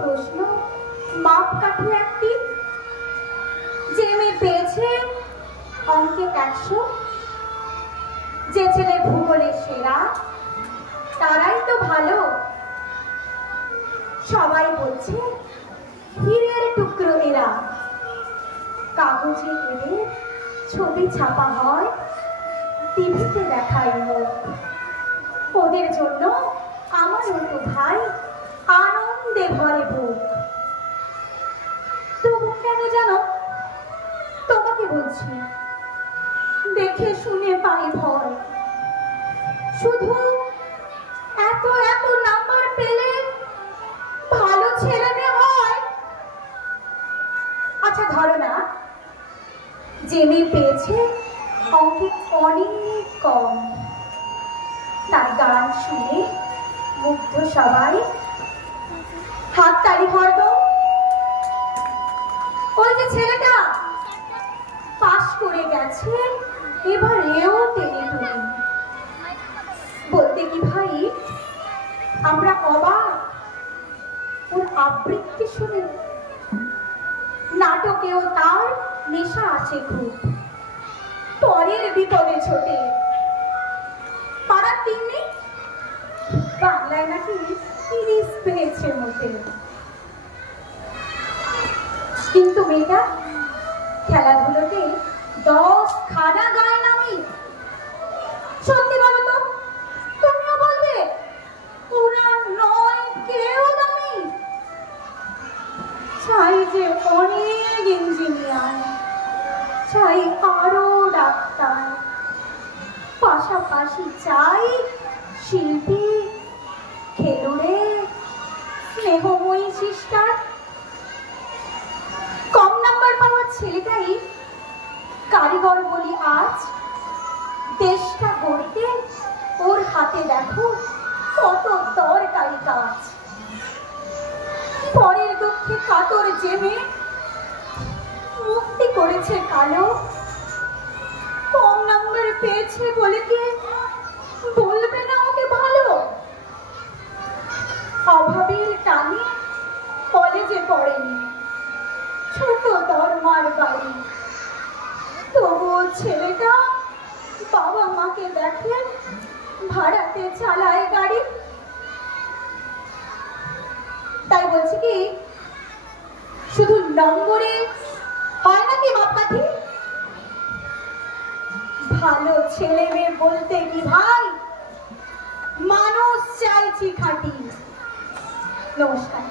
প্রশ্ন মাপকাঠি একটি। যে মেয়ে পেয়েছে অঙ্কে 100, যে ছেলে ভূগোলে সেরা তারাই তো ভালো। সবাই বলছে হীরের টুকরো এরা। কাগজে এদের ছবি ছাপা হয়, টিভিতে দেখায় মুখ। ওদের জন্য আমার মতো ভাই আনন্দে ভরে বুক। তবু কেন জানো তোমাকে বলছি, দেখে শুনে পাই ভয়। শুধু এত এত নাম্বার পেলে ভালো ছেলে মেয়ে হয়? আচ্ছা ধরো না, যে মেয়ে পেয়েছে অঙ্কে অনেক কম, তার গান শুনে মুগ্ধ সবাই, হাততালি হরদম। ওই যে ছেলেটা পাশ করে গেছে, এবারেও টেনে টুনি। বলতে কি ভাই আমরা অবাক ওর আবৃত্তি শুনে। নাটকেও তার নেশা আছে খুব, পরের বিপদে ছোটে। পাড়ার তিন্নি বাংলায় নাকি 30 পেয়েছে মোটে। কিন্তু মেয়েটা খেলাধুলোতে 10 খানা গায় নামি। সত্যি বলো তো, তুমিও বলবে ওরা নয় কেউ দামি? চাই যে অনেক ইঞ্জিনিয়ার, চাই আরো ডাক্তার, পাশাপাশি চাই শিল্পী, খেলুড়ে, স্নেহময়ী সিস্টার। কম নাম্বার পাওয়া ছেলেটাই কারিগর বলি আজ। দেশটা গড়তে ওর হাতে দেখো কত দরকারি কাজ। পরের দুঃখে কাতর জেমে মুক্তি করেছে কালো। কম নাম্বার পেয়েছে বলে কি বলবে না ওকে ভালো? অভাবের টানে কলেজে পড়েনি, ছোট দরমার বাড়ি, তবুও ছেলেটা বাবা মাকে দেখে ভাড়াতে চালায় গাড়ি। তাই বলছি কি শুধু নম্বরে হয় নাকি মাপকাঠি? ভালো ছেলে মেয়ে বলতে কি ভাই মানুষ চাইছি খাঁটি। নমস্কার।